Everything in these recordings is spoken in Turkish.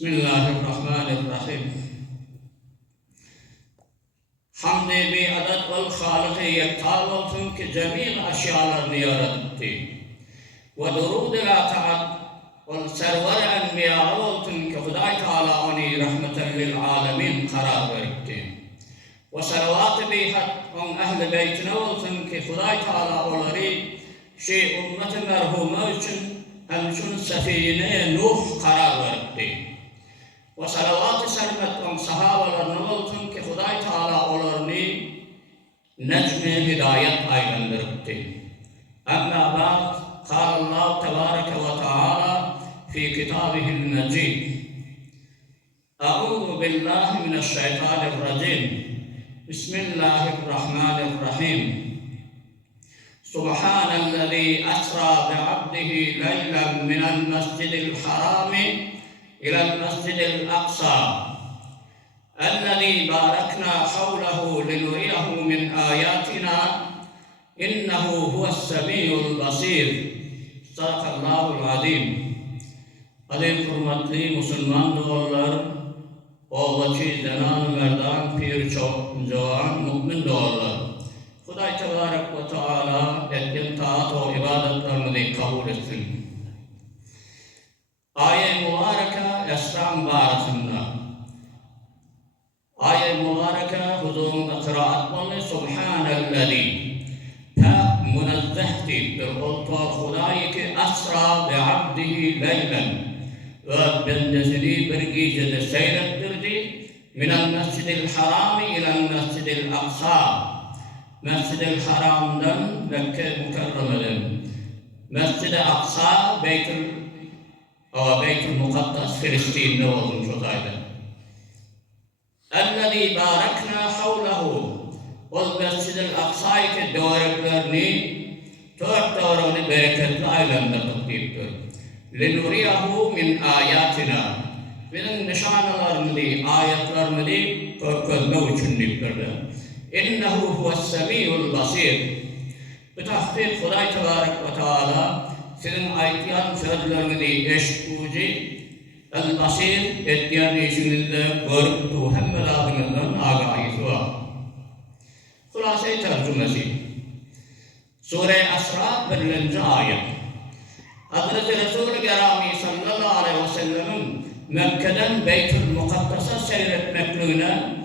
Bismillahirrahmanirrahim. Hamd-i bi'adat vel Hâlik-i yektar olsun ki cemîl aşyalarını yarattı. Ve durud-i râtaat vel server-i enbiya olsun ki Huday Teala onu rahmeten lil âlemin karar verdi. Ve salavat-ı bihat on ehl-i beytine olsun ki Huday Teala onları ümmet-i merhume için hemçün sefine Nuh karar verdi. Ve salavat-ı sermet on sahabalarına olsun ki Huday Teala onlarını necm-i hidayet aylandırıptı. Amma ba'd, kâlallahu tebâreke ve teâlâ fi kitâbihil mecîd. Eûzu billahi mineşşeytanirracim. Bismillahirrahmanirrahim. Subhanellezî esrâ bi'abdihi leylen minel mescidil harâmi ilal mescidil aksâ. Ellezî bâreknâ havlehu linuriyehu min âyâtinâ innehu huves-semî'ul basîr. Sadakallâhul azîm. Aziz hürmetli Müslüman doğrular, oğlaçı, zenan, merdan, pir, çoğan, mümin doğrular. Huday Tebarek ve Teala etkin taat o ibadetlerimizi kabul etsin. Ayet-i mübareke Esra mübarekinde. Ayet-i mübareke huzurunda kıraat olunur. Subhanellezî. Pak münezzehtir. Bir oltar Huday ki esra bi'abdihi leylen. Ve bendesini bir gecede seyrettirdi. Minel mescidil harami ilel mescidil aksâ. Mescid-i Haram'dan Mekke Mükerreme'den Mescid-i Aksa Beytül Mukaddas Filistin'de olmuş otaydı. Ellezî bâreknâ havlehu. O Mescid-i Aksa'yı ki döreklerini dört doğrunu bereketli aylandırdık deyiptir. Linuriyehu min âyâtina. Bizim nişanalarımızı, ayetlerimizi görkezme için deyiptirdi. İnnehu huves-semî'ul basîr. Bu tahkik Huday Tebarek ve Teala sizin ayetiyan sözlerinizi eşkuci el-basîr etkiyen işinizde görüp hem meladınızdan agahisi var. Hulâse-i tercümesi Sure-i Esra 1. ayet. Hazreti Resul-i Kerâmi sallallahu aleyhi ve sellem'in Mekke'den Beytül Mukaddas'a seyretmekliğine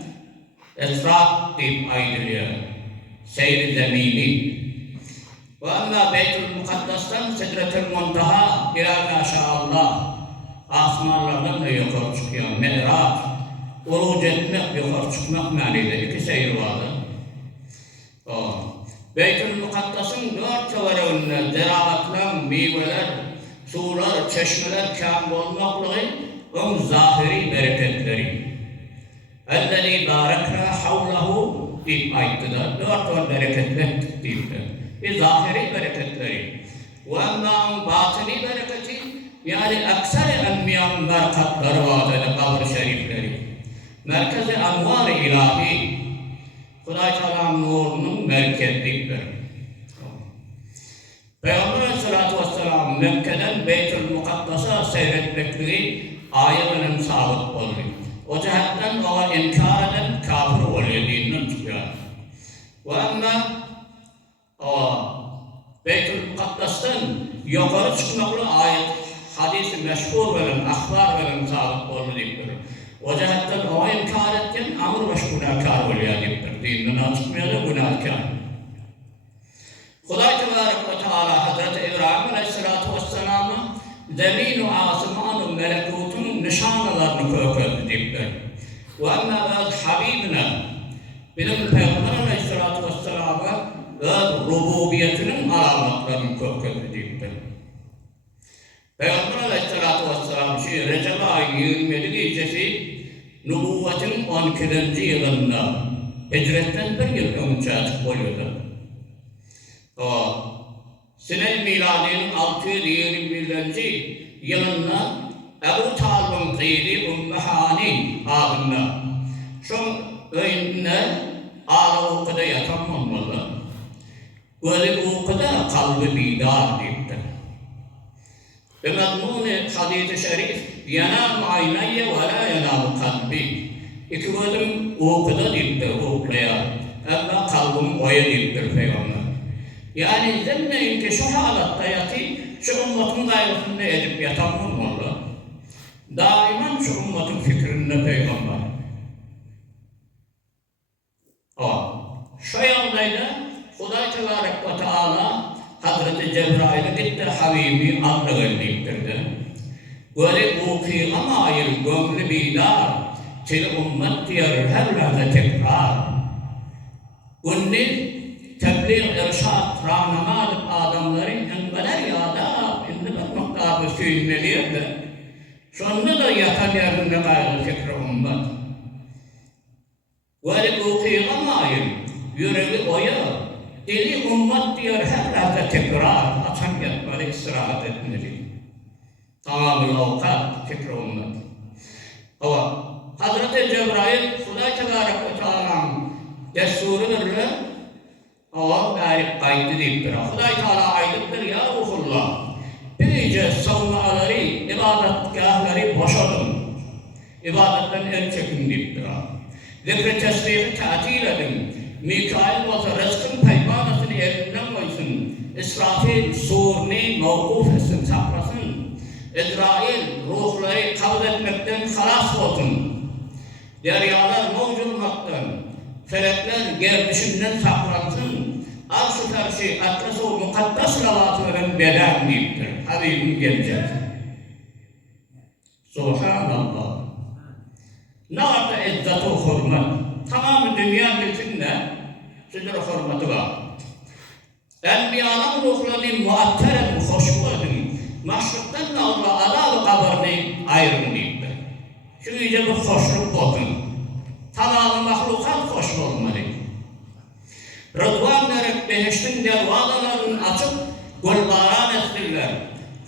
Esra deyip ayrılıyor. Seyr-i zemini. Ve amma Beytül Mukaddas'tan Sidretül Muntaha ila maşallah. Asmanlardan da yukarı çıkıyor. Me'raç. Uruc etmek, yukarı çıkmak manıyla iki seyir vardı. Beytül Mukaddas'ın dört severinde zeraatlar, meyveler, sular, çeşmeler kâb olmaklığı onun zahiri bereketleri. Ellezî bâreknâ havlehu deyip ayettiler. Dört bereketler deyipler. Zahiri bereketleri. Ve emmâ'ın batini bereketi yani ekser-i enbiya'nın berkatları vardır kabr-ı şerifleri. Merkez-i anvar-ı ilahi. Huday Teala'nın nurunun merkezliğidir. Peygamber Aleyhisselatü Vesselam Mekke'den Beytül Mukaddas'a seyretmekliği ayetinin sabit oluyor. O cihetten o inkar eden kafir oluyor, dininden çıkıyor. Ve ama Beytül Mukaddas'tan yukarı çıkmakla ayet, hadis-i meşhur veren, ahbar veren sabit oluyor deyiptir. O cihetten o inkar etken amr baş günahkar oluyor deyiptir. Dininden çıkmıyor da günahkar. Huday Tebarek ve Teala Hazreti İbrahim Aleyhisselatü Vesselam'a zemin-u asman-ı melekutun nişanalarını köküldü deyipler. Ve amma öz Habibine bizim Peygamber Aleyhisselatü Vesselam'a öz rububiyetinin alamatlarını köküldü deyipler. Peygamber Aleyhisselatü Vesselam Recep ayı 27 gecesi nübüvvetin 12. yılında hicretten bir yıl önce açık oluyordu. Sene-i miladinin 621. yılında Ebu Talib'in kıydı Ümmü Hani adında. Şu önüne ağrı okuda yatamamalı. Öyle okuda kalbi bidar deyiptir. بمضمون حديث şerif ينام عيني ولا ينام قلبي. İki gözüm uykuda deyiptir, uykuya. Ama kalbim oya deyiptir Peygamber. Yani zemneyin ki şu halatta yatayım, şu ümmetin gayrısında edip yatamın valla. Daiman şu ümmetin fikrinde Peygamber. Şu yaldayda Huday Tebarek ve Teala Hazreti Cebrail'e gitti Habibi adlı gönleyiptirdi. Böyle ukîgam ayır gönlü bidar, til ümmet diyer her lahza tekrar. Günni tebliğ, irşad, rahnamalık adamların enbeler yada, enbeler muhtabı süyünmeliydi. Sonunda da yatan yerinde gayrı fikri ümmet. Böyle ukîgam ayır, yüreği oya, dili ümmet diyor her lahza tekrar, atan yatmalı, istirahat etmeli. Tamamül avkat fikri ümmet. Ama Hazreti Cebrail, Huday Tebarek ve Teala'nın desturudur. O gayret kaydı deyiptir. Huday Teala aydıktır ya ruhullah. Böylece savunmaları, ibadetgahları boşalın. İbadetten el çekin deyiptir. Zikri tesbihi tatil edin. Mikail olsa rızkın peymanasını elinden koysun. İsrafil surunu mevkuf etsin, saklasın. İsrail ruhları kabul etmekten halas olsun. Deryalar mevcudmaktan, felekler gerdişinden saklansın. Arş-ı karşı atlas-ı mukaddes lavatı veren beden deyiptir. Habibim gelecek. Subhanallah. Ne vardı izzat-ı hürmet? Tamamı dünya mülkünde sizlere hürmeti var. Enbiyaların ruhlarını muatter edin, hoşgul edin. Maşruktan Allah azab-ı kabarını ayrın deyiptir. Şu iyice bir hoşluk olsun. Tamamı mahlukat hoş olmalı. Rıdvan verip behiştin dervazalarını açıp gülbaran ettirler.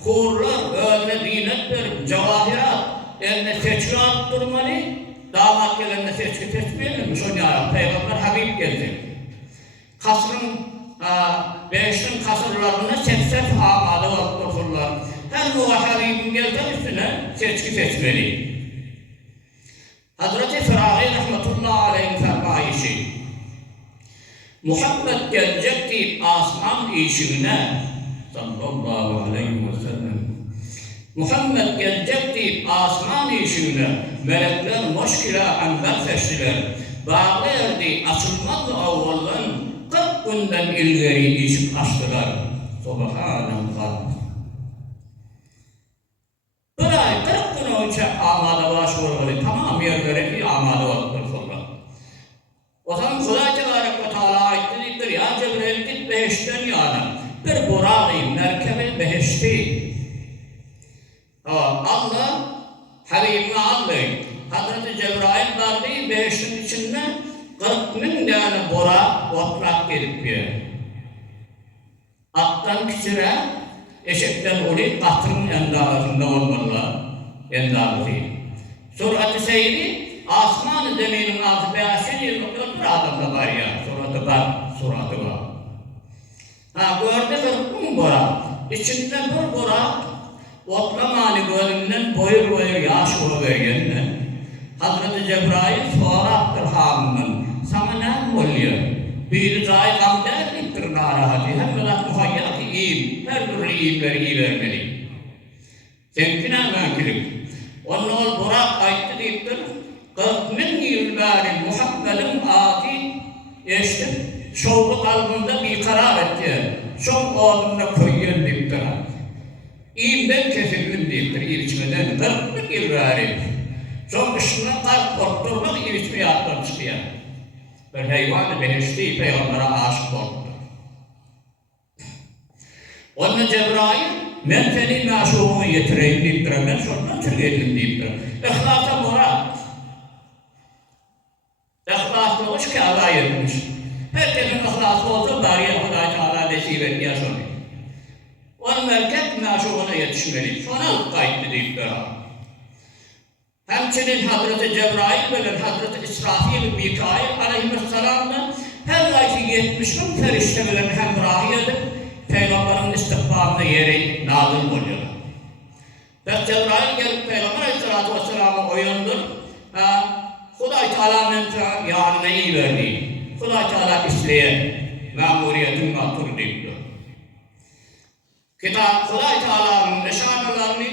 Hurlar öyle dinet verip cavahirat eline seçki attırmalı. Damat gelenine seçki seçmeyelim. Şu ya Peygamber Habib geldi. Kasrın, behiştin kasırlarına sef amalı vakıfırlar. Her Habib'in geldi üstüne seçki seçmeli. Hazreti Firahi rahmetullahi aleyhi fermayişi Muhammed gelecek deyip asman işine sallallahu aleyhi ve sellem Muhammed gelecek deyip asman işine melekler moşkila anber seçtiler. Bağlı erdi açılmaz avvallan 40 günden ilgari işip açtılar. Subhanallah. Bir ay 40 gün önce amada başvurmalı. Tamam yerlere bir amada vakıftır sonra. O zaman Huday Tebarek ve Teala aittir. Ya Cebrail git behişten yana. Bir buradayım, merkebe behişti. Allah, Habibine anlayın. Hazreti Cebrail vardı, behiştin içinde 40.000 tane bora, otrak gelip bir. Attan küçüre, eşekten olup katırın endağısında olmalılar. Endağısı. Surat-ı seyri, asman-ı zeminin altı beyaşın yıllıklar bir adamda var ya. Suratı var. Gördü 40.000 bora. İçinde bir bora, otlamani gözünden boyur yaş oluvergenle. Hazreti Cebrail soraktır halından. Sana ne oluyor? Bir zayıf amderliktir narahati. Hem velat muhayyat iyiyim. Her türlü iyi vermeli. Senkine mümkünlük. Onun ol Burak ayıttı deyiptir. 40.000 yıl beri Muhammed'in adi eştir. Şoğlu kalbinde bir karar etti. Çok oğlumda koyuyor deyiptir. İyimden kesildim deyiptir. İlçmeden 40.000 yıl beri. Çok ışından kalp korkturmak ilçmeye atlamıştı ya. Ben hayvanı behişti, Peygamber'e aşık oldu. Onun Cebrail, ben senin aşığımı yetireyim deyiptir. Ben sonradan çürgedim deyiptir. İhlasa murat. İhlası olmuş ki Allah yetmiş. Herkesin ihlası olsa bariye Huday Teala desibet yaşanıyor. Onun erkek maşuğuna yetişmeli. Sonra kayıttı deyiptir. Hemçinin Hazreti Cebrail ve Hazreti İsrafil ve Mikail aleyhisselam'dan her ayki 70 bin feriştelerin hemrahi edip Peygamberin istikbalına yeri nazil oluyor. Pek Cebrail gelip Peygamber Aleyhisselatü Vesselam'a oyundur. Huday Teala'nın yarına iyi verdi. Huday Teala işleyen memuriyetin atır deyiptir. Kitap Huday Teala'nın nişanlarını,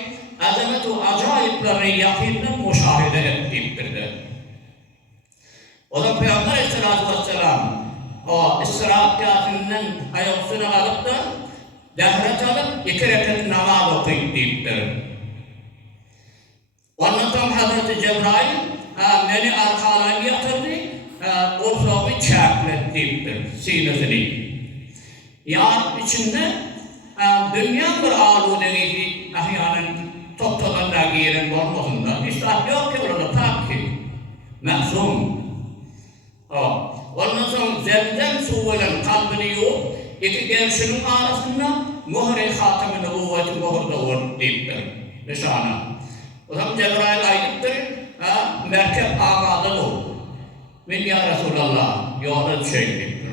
azamet ve acayiplerini yakından müşahede ettiğiptirdir. O da Peygamber Aleyhisselatü Vesselam o İsra kâfinden ayaküstüne kalıp da dehret alıp 2 rekat namaz okuyup deyiptir. Ondan sonra Hazreti Cebrail beni arkadan yatırdı, kursuğumu çeklet deyiptir, sinesini. Yarın içinde dünya bir aludeliği ahyanen toptadan da giyiren olmasından İslam yok ki orada tak ki, mehzum. Ondan sonra zemzem suyuyla kalbini yoğup, 2 gençinin arasında muhre hatem-i nübüvveti muhrda olur deyiptir, nişana. O zaman Cebrail ayıptır, merkep ağadan ol. Min ya Resulallah, yolda düşeyim.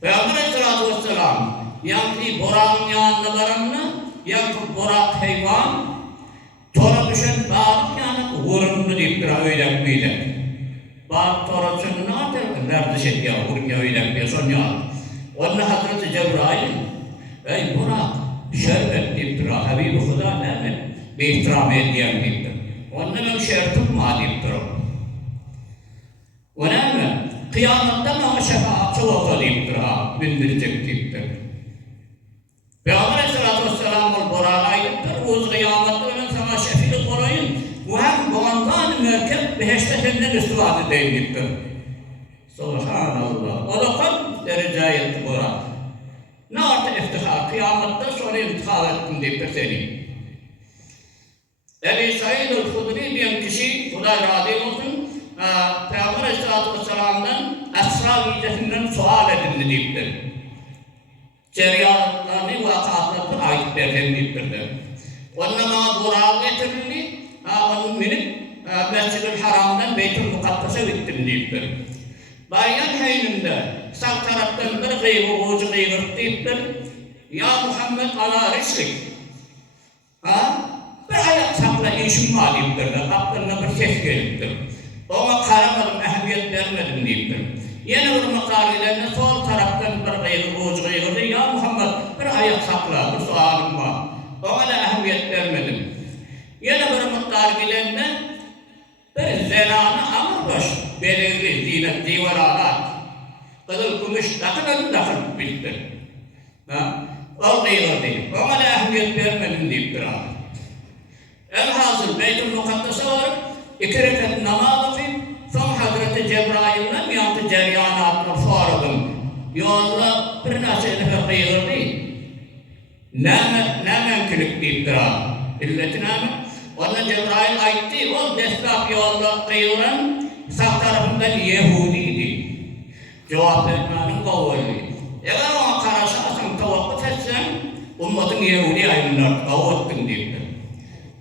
Peygamber Aleyhisselatü Vesselam, yankı Burak'ın yanında varanına, yankı Burak hayvan, tora düşen bağırıp yanı vurumlu deyiptir, öyle büyüde. Bağırıp tora düşen ne yapar? Nerede şey ya, vurun ya öyle bir son ya. Onun Hazreti Cebrail, ey Burak, şerbet deyiptir, Habibi Huda ne? Bir ihtiram ediyen deyiptir. Ondan ben şertim ma deyiptir. O ne mi? Kıyametten ama şefaatçı olsa deyiptir, bindirecek deyiptir. Peygamber Aleyhisselatü Vesselam ol Burak'a ayıptır, uz kıyamette ölen sana şefilik olayın, bu hem kumandan merkep beheşte kendine istifade deyiptir. Subhanallah. O da kaç derece etti Burak. Ne artık iftihar? Kıyamette sonra iftihar ettim deyiptir seni. Ebu Said el-Hudri diyen kişi, Huday razı olsun, Peygamber Aleyhisselatü Vesselam'dan esrar vicdetinden sual edildi deyiptir. Ceryanlarını vakatlarını ait verken deyiptirdi. Onunla bana Burak'a getirildi, onun binip Mescid-i Haram'dan Beyt-ül Mukaddes'e bittim deyiptir. Bayan hayninde sağ taraftan bir gıyı ucu gıyırt deyiptir. Ya Muhammed ala rislik. Bir ayak sakla işim var deyiptir. Aklına bir ses geliptir. Ona karamadım, ehemmiyet vermedim deyiptir. Yine bir makarilerine sol taraftan bir gıyı ucu gıyırdı. Ya Muhammed bir ayak sakla, bir sualım var. Ona da ehemmiyet vermedim. Yine bir makarilerine bir zenanı amırbaş, belirli zinet, divaralar, kızıl kumuş, dakıl bildir. O gıyırdı. Ona da ehemmiyet vermedim deyiptir abi. Elhasıl Beyt-ül Mukaddes'e varıp 2 rekat namaz okuyup son Hazreti Cebrail'le yantı ceryanatını soradım. Yolda bir nasıl nefer kıyırdı. Ne mümkünlük deyiptir abi. İlleti ne mi? Onunla Cebrail aytti, o destak yolda kıyıran sağ tarafından Yehudiydi. Cevap vermenin kavvalli. Eğer ona karşılasın, tavakkuf etsen, ummatın Yehudi ayrılar, kavvattın deyiptir.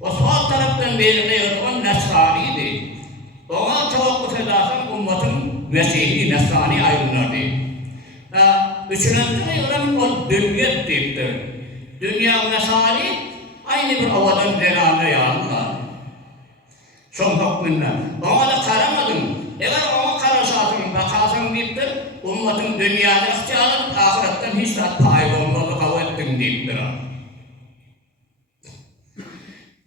O sol taraftan birine yırtılan Nesrani'ydi. Ona tavakkuf edersen ummatın Mesih'i, Nesrani ayrılardı. Üçüncü yılın o dünyet deyiptir. Dünya Nesrani aynı bir havadan cenabı yağınlar. Son hükmünden. Ona da karamadın. Eğer ona karasasın, bakasın deyiptir, ummatın dünyanı ihtiyarın, ahiretten hiç payı olmalı kavvettin deyiptir.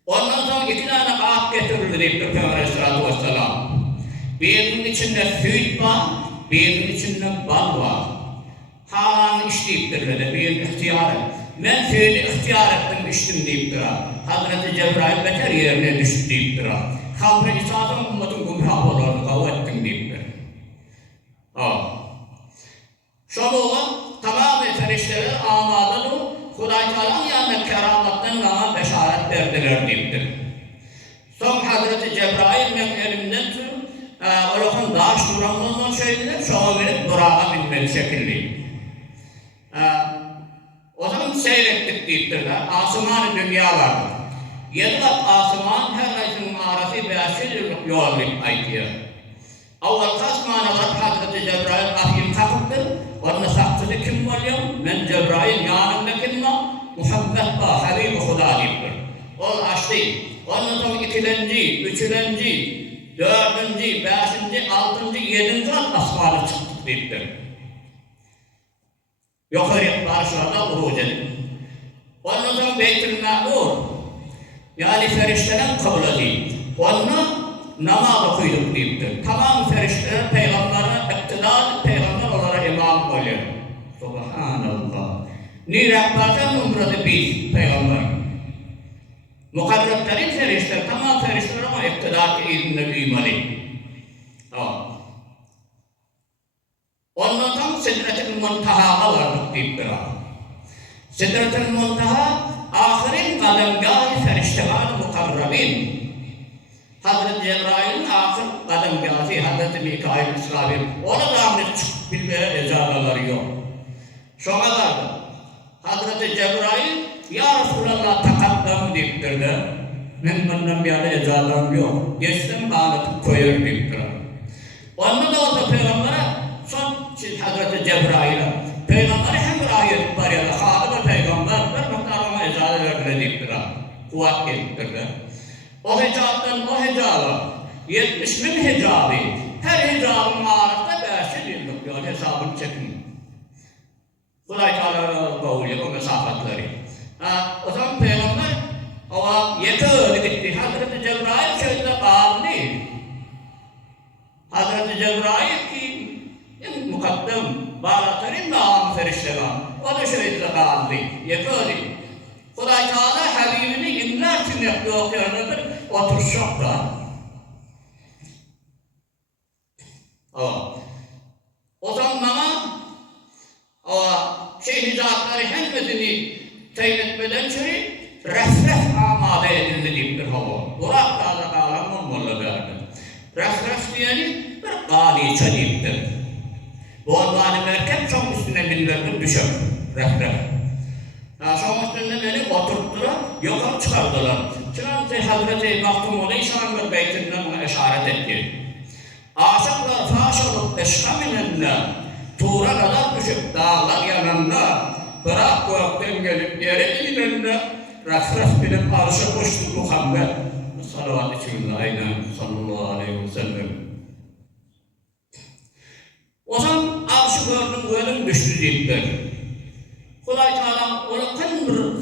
Ondan sonra 2 tane kağıt getirildi deyiptir Peygamber Aleyhisselatü Vesselam. Birinin içinde süt var, birinin içinde bal var. Halan içtiyiptir dedi, bir ihtiyar et. Ben sütü ihtiyar ettim, içtim deyiptir. Hazreti Cebrail beter yerine düştü deyiptir. Kabri İsa'dan ummatın gümrah olanı kavga ettim deyiptir. Şoğlu tamamı ferişteler amadan o, Huday Teala'nın yanında keramattan bana beşaret verdiler deyiptir. Son Hazreti Cebrail elimden tüm Allah'ın daş duranlığından söylediler, şoğlu verip Burak'a binmeli şekilli. O zaman seyrettik deyiptir. Asıman-ı dünya vardır. 7 kat asıman her ayının mağarası beşir yollayıp aytiyor. Avval kasmana var Hazreti Cebrail ahim kakıptır. Onun sahtını kim var ya? Men Cebrail yanımda kim var? Muhammed ba Habibi Huda deyiptir. Ol açtı. Ondan sonra ikinci, üçüncü, dördüncü, beşinci, altıncı, yedinci kat asmana çıktık deyiptir. Yukarı barışlarda uruc edin. Ondan sonra Beytül Ma'mur, yani ferişteden kabul edin. Onunla namaz okuyup deyiptir. Tamam ferişteler peygamberine iktidar, peygamber olarak imam oluyor. Subhanallah. Ni rahmatan umradı biz peygamber. Mukarrablerin ferişteler, tamam ferişteler ama iktidar idinle büyümeli. Tamam. Ondan sonra Sidret-i Muntaha'ya vardık deyiptir. Sidret-i Muntaha, ahirin kademgâh-ı ferişteler mukarrabin. Hazreti Cebrail'in ahir kademgâh-ı, Hazreti Mikail İsrafil. Ona da çıkıp bilmeye ecadaları yok. Şuna vardı. Hazreti Cebrail, ya Resulallah takaddam deyiptir de, benden bir yerde ecadam yok. Geçtim anlatıp koyuyor deyiptir. Onda da olsa Peygamber'e, son Hazreti Cebrail'e, Peygamber'e hem bir ayet var ya da Hadım-ı Peygamber, bir miktarına ecada verdiler deyiptir. Kuvvet deyiptir de. O hicabdan o hicaba, 70 bin hicabı, her hicabın mağarada 5 yıllık diyor, hesabını çekin. Kuday Teala'nın kavli, o mesafatları. O zaman Peygamber, o yetöğü gitti. Hazreti Cebrail şöyle bağlı değil. Hazreti Cebrail ki, mukaddem, bağlatların mağam ferişteler. O da şöyle bağlı değil, yetöğü değil. Kuday Teala Habibini yıllar için yaptığı okuyanıdır, oturuşak da. O zaman hicatları hemmetini teyin etmeden çöre refref amade edildi deyip bir hava. Burak dağda dağlam olmalı derdi. Refref diyeni bir galiçe deyiptir. Bu anvani merkep çok üstüne binlerdir düşer. Refref. Son üstünde beni oturttular, yukarı çıkardılar. Çünkü Hazreti Mahtum İsa'nın bir beytinden buna işaret etti. Aşıklar faş olup eşkamininde, Tuğra kadar düşüp dağlar yanında, bırak gökten gelip yere ininde, refref bilip arşa koştu Muhammed. Salavat-ı Cümle'yle sallallahu aleyhi ve sellem. O zaman arşı gördüm, ölüm düştü deyipler. Kuday Teala ona kındır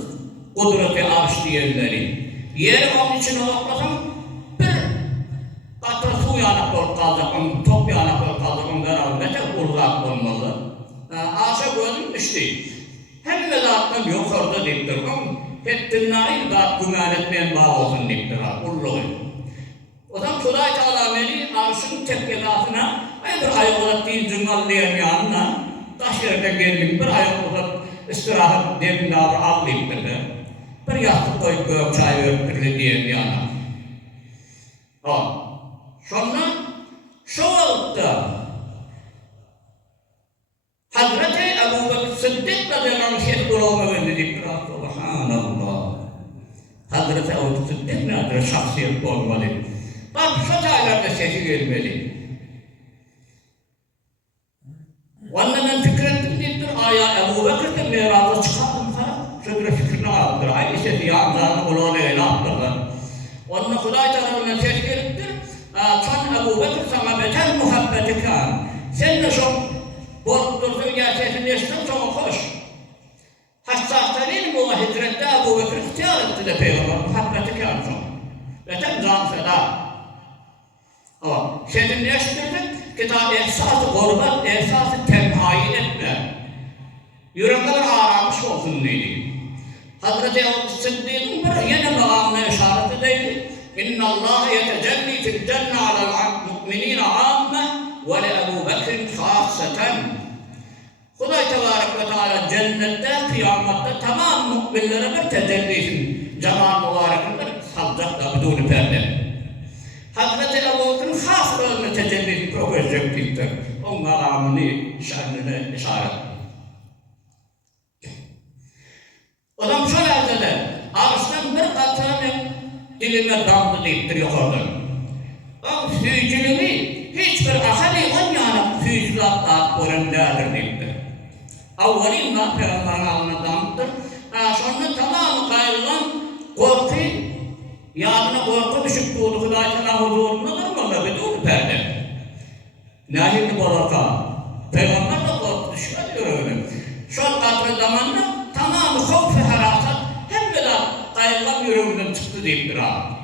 kudreti arş diyenleri. Yeri onun için oklasam bir katra su yanak olup kalacağım, top yanak olup kalacağım beraber ne çok uzak olmalı. Arşa gördüm düştü. Hem de zaten yukarıda deyiptir. Fettinnail da güman etmeyen bağ olsun deyiptir. O zaman Kuday Teala beni arşın tepkilatına bir ayak olarak değil cümalleyen yanına taş yerden geldim bir ayak olarak istirahat demin davr ağlayıp dedi. Bir yastık koyup gök çay öptürlü diyen yana. Sonra şu vakitte Hazreti Ebu Bekir Sıddık radıyallahu anh kulağıma verdi deyip Subhanallah. Hazreti Ebu Bekir Sıddık nedir? Şahsiyet olmalı. Bak şu çaylarda sesi gelmeli. Ondan ben fikir ettim deyiptir. Ebu Bekir de meraza çıkardım falan. Şöyle fikrini aldılar. Aynı sesi yanlarını kulağına ele attılar. Ondan Kuday tarafından ses geliptir. Sen Ebu Bekir sana beter muhabbeti kan. Sen de çok borçlusun gerçekten yaşadın çok hoş. Hassasların bu hicrette Ebu Bekir ihtiyar etti de Peygamber muhabbeti kan çok. Beter can feda. Şeyden yaşadın. Kitap ehsas-ı gurbet, ehsas-ı tenhayi etme. Yürekler aramış olsun dedi. Hazreti Ebu Sıddık'ın bir yeni mağamına işaret edildi. İnna Allah yetecelli fil cenne alel mu'minine amme ve le Ebu Bekir'in khâsseten. Kuday Tebarek ve Teala cennette, kıyamette tamam müminlere bir tecellisin. Cemal mübarekinde salacak da bidûn-i perde. Hazreti Ebu Bekir'in khas rolünü tecelli edecektir. O mağamını, şanını işaret. O zaman şu lezede, arştan bir katranın dilime damdı deyiptir yukarıdan. O füyücülüğü hiçbir ahali on yana füyücülatlar orandadır deyiptir. Avvalin ma Peygamber'in alnına damdır. Sonra tamamı gayrılan korku Yadına korku düşüp doğdu Hüdayi Teala huzurunda durmalı bedûn perde. Lahir-i baraka. Peygamber de korku düşmez diyor öyle. Şu kadri zamanla tamamı havf-ı harasat hem de kaygılar yüreğinden çıktı deyip bir an.